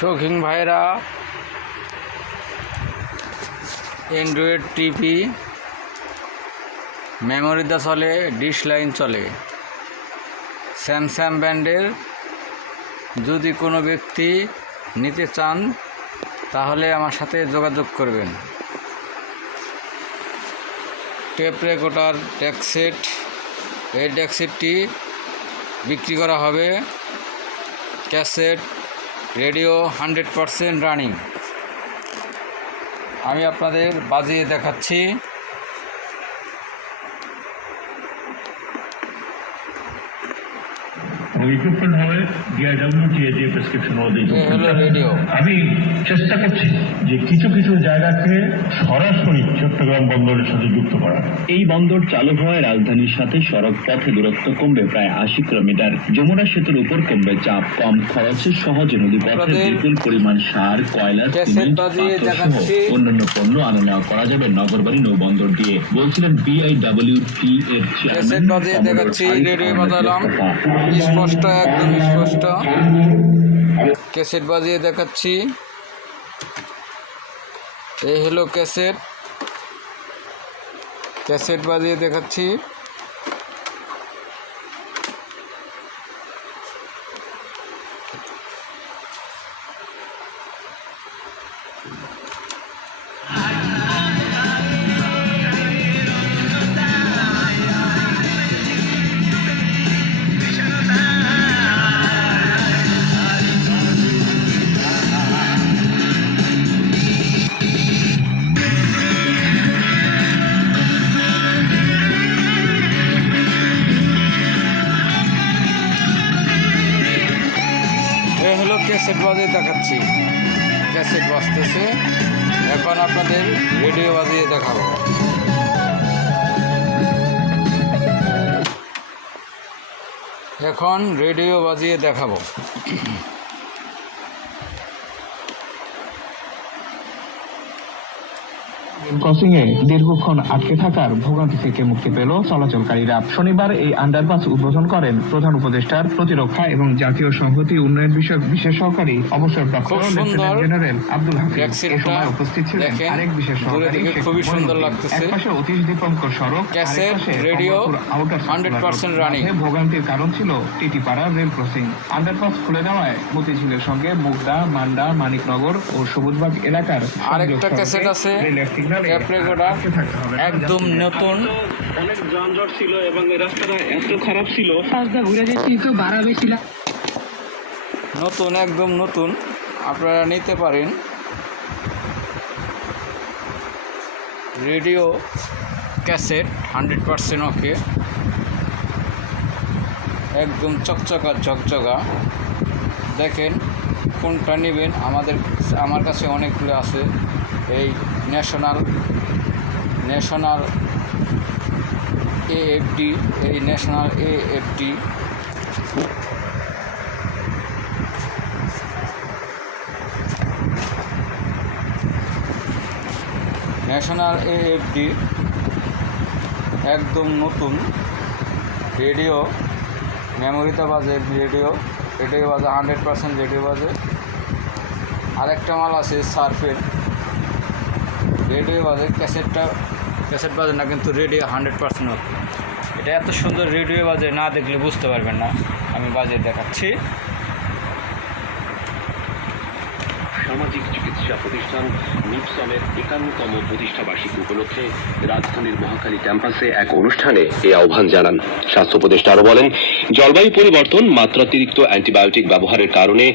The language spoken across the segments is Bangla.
শৌখিন ভাইরা অ্যান্ড্রয়েড টিভি মেমোরিতে চলে, ডিশ লাইন চলে। স্যামসাং ব্র্যান্ডের যদি কোনো ব্যক্তি নিতে চান তাহলে আমার সাথে যোগাযোগ করবেন। টেপ রেকর্ডার ডেকসেট, এই ডেকসেটটি বিক্রি করা হবে। Cassette, radio 100% running. আমি আপনাদের বাজিয়ে দেখাচ্ছি। ইকুইপমেন্ট হবে ডিআইডব্লিউ যে প্রেসক্রিপশন রেডিও। আমি চেষ্টা করছি যে কিছু কিছু জায়গাকে সরাসরি চট্টগ্রাম বন্দরের সাথে যুক্ত করা। এই বন্দর চালু হওয়ায় রাজধানীর সাথে সড়ক পথে দূরত্ব কমবে প্রায় 80 কিলোমিটার। যমুনা সেতুর উপর কমবে চাপ, কম খরচে সহজে নদীপথে বিপুল পরিমাণ সার, কয়লা, সিমেন্ট, পাথর সহ অন্যান্য পণ্য আনা নেওয়া করা যাবে নগরবাড়ি নৌবন্দর দিয়ে, বলছিলেন বিআইডব্লিউটি এর চেয়ারম্যান। একদম স্পষ্ট ক্যাসেট বাজিয়ে দেখাচ্ছি। এই হলো ক্যাসেট বাজিয়ে দেখাচ্ছি। ক্যাসেট বাজিয়ে দেখাচ্ছি, ক্যাসেট বাজতেছে। এখন আপনাদের রেডিও বাজিয়ে দেখাবো। এখন রেডিও বাজিয়ে দেখাবো। ক্রসিং এ দীর্ঘক্ষণ আটকে থাকার ভোগান্তি থেকে মুক্তি পেল চলাচলকারীরা। শনিবার এই আন্ডারপাস উদ্বোধন করেন প্রধান উপদেষ্টার প্রতিরক্ষা এবং জাতীয় সংহতি উন্নয়ন বিষয়ক বিশেষ সহকারী অবসরপ্রাপ্ত লেফটেন্যান্ট জেনারেল আব্দুল হাফিজ। এ সময় উপস্থিত ছিলেন আরেক বিশেষ সহকারী খুবই সুন্দর লাগতেছে। একপাশে অতীশ দীপঙ্কর সড়ক, ক্যাসেট রেডিও 100% রানিং। ভোগান্তির কারণ ছিল টিটিপাড়া রেল ক্রসিং। আন্ডারপাস খুলে দেওয়ায় মতিঝিলের সঙ্গে মুগদা, মান্ডা, মানিকনগর ও সবুজবাগ এলাকার আরেকটা ক্যাসেট আছে। একদম নতুন, অনেক যানজট ছিল এবং রাস্তাটা এত খারাপ ছিল, ঘুরে যেতে তো ভাড়া বেশি নতুন, একদম নতুন, আপনারা নিতে পারেন। রেডিও ক্যাসেট 100% ওকে, একদম চকচকা। দেখেন কোনটা নেবেন। আমার কাছে অনেকগুলো আছে। এই ন্যাশনাল এএফডি, এই ন্যাশনাল এএফডি, একদম নতুন রেডিও। মেমোরিতে বাজে রেডিও বাজে 100% রেডিও বাজে। আরেকটা মাল আছে সার্ফের, রেডিও বাজে, ক্যাসেট বাজে না, কিন্তু রেডিও 100% ওকে। এটা এত সুন্দর রেডিও বাজে, না দেখলে বুঝতে পারবেন না। আমি বাজিয়ে দেখাচ্ছি। সামাজিক চিকিৎসা প্রতিষ্ঠান নিপসমের 51তম প্রতিষ্ঠা বার্ষিকী উপলক্ষে রাজধানীর মহাখালী ক্যাম্পাসে এক অনুষ্ঠানে এই আহ্বান জানান স্বাস্থ্য উপদেষ্টা। আরো বলেন, জলবায়ু পরিবর্তন, মাত্রাতিরিক্ত অ্যান্টিবায়োটিক ব্যবহারের কারণে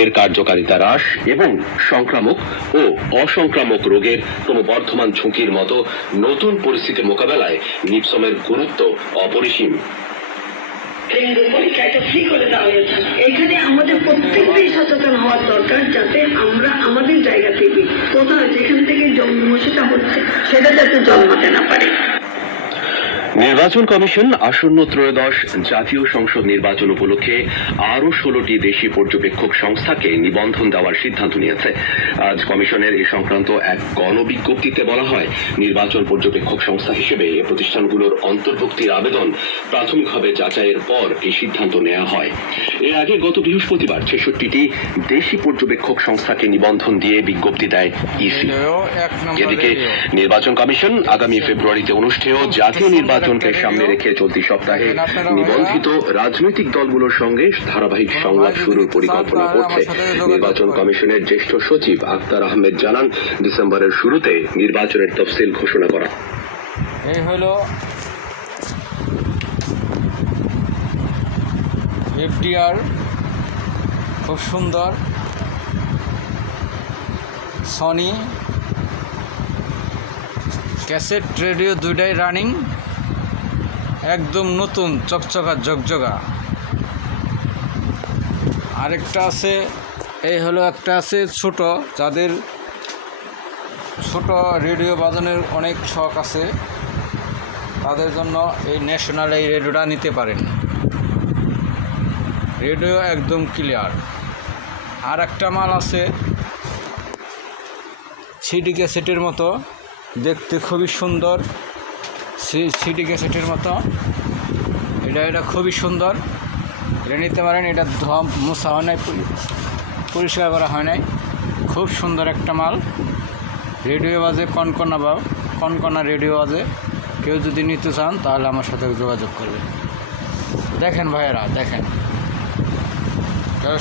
এর কার্যকারিতা হ্রাস এবং সংক্রামক ও অসংক্রামক রোগের ক্রমবর্ধমান ঝুঁকির মতো নতুন পরিস্থিতি মোকাবেলায় নিপসমের গুরুত্ব অপরিসীম। পরীক্ষাটা ফ্রি করে দেওয়া হয়েছে। এখানে আমাদের প্রত্যেকটাই সচেতন হওয়ার দরকার, যাতে আমরা আমাদের জায়গা থেকে কোথাও যেখান থেকে জন্মসেটা হচ্ছে সেটা যাতে জন্মাতে না পারে। নির্বাচন কমিশন আসন্ন ত্রয়োদশ জাতীয় সংসদ নির্বাচন উপলক্ষে আরও 16টি দেশি পর্যবেক্ষক সংস্থাকে নিবন্ধন দেওয়ার সিদ্ধান্ত নিয়েছে। আজ কমিশনের এ সংক্রান্ত এক গণবিজ্ঞপ্তিতে বলা হয়, নির্বাচন পর্যবেক্ষক সংস্থা হিসেবে এ প্রতিষ্ঠানগুলোর অন্তর্ভুক্তির আবেদন প্রাথমিকভাবে যাচাইয়ের পর এই সিদ্ধান্ত নেওয়া হয়। এর আগে গত বৃহস্পতিবার 66টি দেশি পর্যবেক্ষক সংস্থাকে নিবন্ধন দিয়ে বিজ্ঞপ্তি দেয় ইসি। এদিকে নির্বাচন কমিশন আগামী ফেব্রুয়ারিতে অনুষ্ঠেয় জাতীয় নির্বাচনকে সামনে রেখে চলতি সপ্তাহে নিবন্ধিত রাজনৈতিক দলগুলোর সঙ্গে ধারাবাহিক সংলাপ শুরুর পরিকল্পনা করছে। নির্বাচন কমিশনের জ্যেষ্ঠ সচিব আক্তার আহমেদ জানান, ডিসেম্বরের শুরুতে নির্বাচনের তফসিল ঘোষণা করা। এই হলো এফডিআর, খুব সুন্দর সনি ক্যাসেট রেডিও দুইটাই রানিং, একদম নতুন চকচকা ঝকঝকা। আরেকটা আছে, এই হলো একটা আছে ছোট, যাদের ছোট রেডিও বাজানোর অনেক শখ আছে তাদের জন্য এই ন্যাশনাল এই রেডিওটা নিতে পারেন। রেডিও একদম ক্লিয়ার। আর একটা মাল আছে সিডি ক্যাসেটের মতো, দেখতে খুবই সুন্দর, সিডি ক্যাসেটের মতো। এটা খুবই সুন্দর, এটা নিতে পারেন। এটা ধোয়া মোছা হয় নাই, পরিষ্কার করা হয় নাই, খুব সুন্দর একটা মাল। রেডিও বাজে কনকনা রেডিও বাজে। কেউ যদি নিতে চান তাহলে আমার সাথে যোগাযোগ করবেন। দেখেন ভাইয়েরা, দেখেন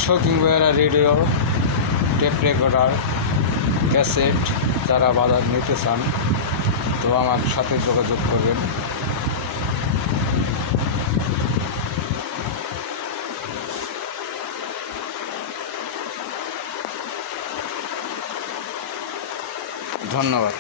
শৌখিন ভাইয়েরা রেডিও, টেপ রেকর্ডার, ক্যাসেট যারা বাজার নিতে চান তো আমার সাথে যোগাযোগ করবেন। ধন্যবাদ।